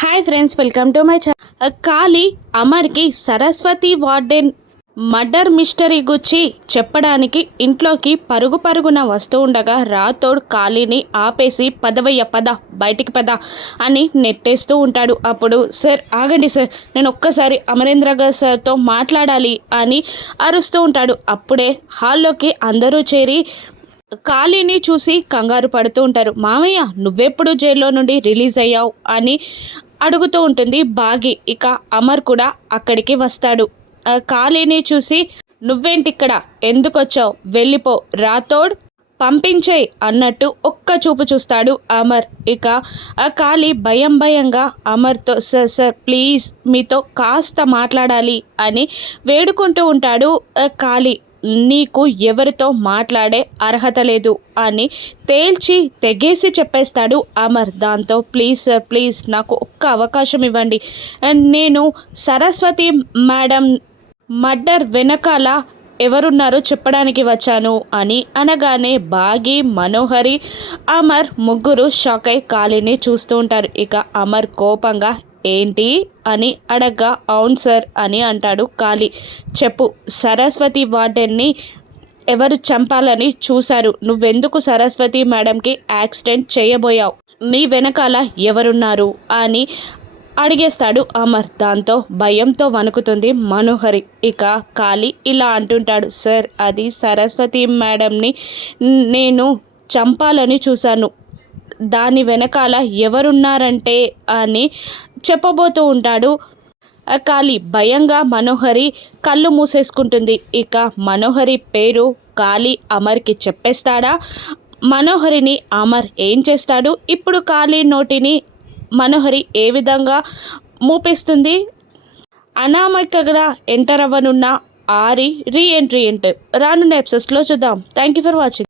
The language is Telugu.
Hi friends welcome to my channel Kali అమర్కి Saraswati warden murder mystery గుచ్చి చెప్పడానికి ఇంట్లోకి పరుగు పరుగున వస్తూ ఉండగా రాథోడ్ కాళీని ఆపేసి పదవయ్య పద బయటికి పద అని నెట్టేస్తూ ఉంటాడు. అప్పుడు సార్ ఆగండి సార్ నేను ఒక్కసారి అమరేంద్ర గారు సార్తో మాట్లాడాలి అని అరుస్తూ ఉంటాడు. అప్పుడే హాల్లోకి అందరూ చేరి కాళీని చూసి కంగారు పడుతూ ఉంటారు. మామయ్య నువ్వెప్పుడు జైల్లో నుండి రిలీజ్ అయ్యావు? అని అడుగుతూ ఉంటుంది బాగి. ఇక అమర్ కూడా అక్కడికి వస్తాడు. ఖాళీని కాళీని చూసి నువ్వేంటి ఇక్కడ వెళ్ళిపో. రాతోడ్ పంపించేయ్ అన్నట్టు ఒక్క చూపు చూస్తాడు అమర్. ఇక ఆ కాళీ భయం భయంగా అమర్తో సార్ సార్ ప్లీజ్ మీతో కాస్త మాట్లాడాలి అని వేడుకుంటూ ఉంటాడు కాళీ. నీకు ఎవరితో మాట్లాడే అర్హత లేదు అని తేల్చి తెగేసి చెప్పేస్తాడు అమర్. దాంతో ప్లీజ్ సార్ ప్లీజ్ నాకు ఒక్క అవకాశం ఇవ్వండి. నేను సరస్వతి మేడం మర్డర్ వెనకాల ఎవరున్నారో చెప్పడానికి వచ్చాను అని అనగానే బాగి మనోహరి అమర్ ముగ్గురు షాక్ అయి కాళీని చూస్తూ ఉంటారు. ఇక అమర్ కోపంగా ఏంటి అని అడగ్గా అవును సార్ అని అంటాడు కాళీ. చెప్పు సరస్వతి వార్డెన్ని ఎవరు చంపాలని చూశారు? నువ్వెందుకు సరస్వతి మేడంకి యాక్సిడెంట్ చేయబోయావు? నీ వెనకాల ఎవరున్నారు? అని అడిగేస్తాడు అమర్. దాంతో భయంతో వణుకుతుంది మనోహరి. ఇక కాళీ ఇలా అంటుంటాడు సార్ అది సరస్వతి మేడంని నేను చంపాలని చూశాను. దాని వెనకాల ఎవరున్నారంటే? అని చెప్పబోతూ ఉంటాడు. ఆ కాళీ భయంగా మనోహరి కళ్ళు మూసేసుకుంటుంది. ఇక మనోహరి పేరు కాళీ అమర్కి చెప్పేస్తాడా? మనోహరిని అమర్ ఏం చేస్తాడు? ఇప్పుడు కాళీ నోటిని మనోహరి ఏ విధంగా మూపిస్తుంది? అనామకంగా ఎంటర్ అవ్వనున్న ఆరి రీ ఎంట్రీ. ఎంటర్ రానున్న ఎపిసోడ్స్లో చూద్దాం. Thank you for watching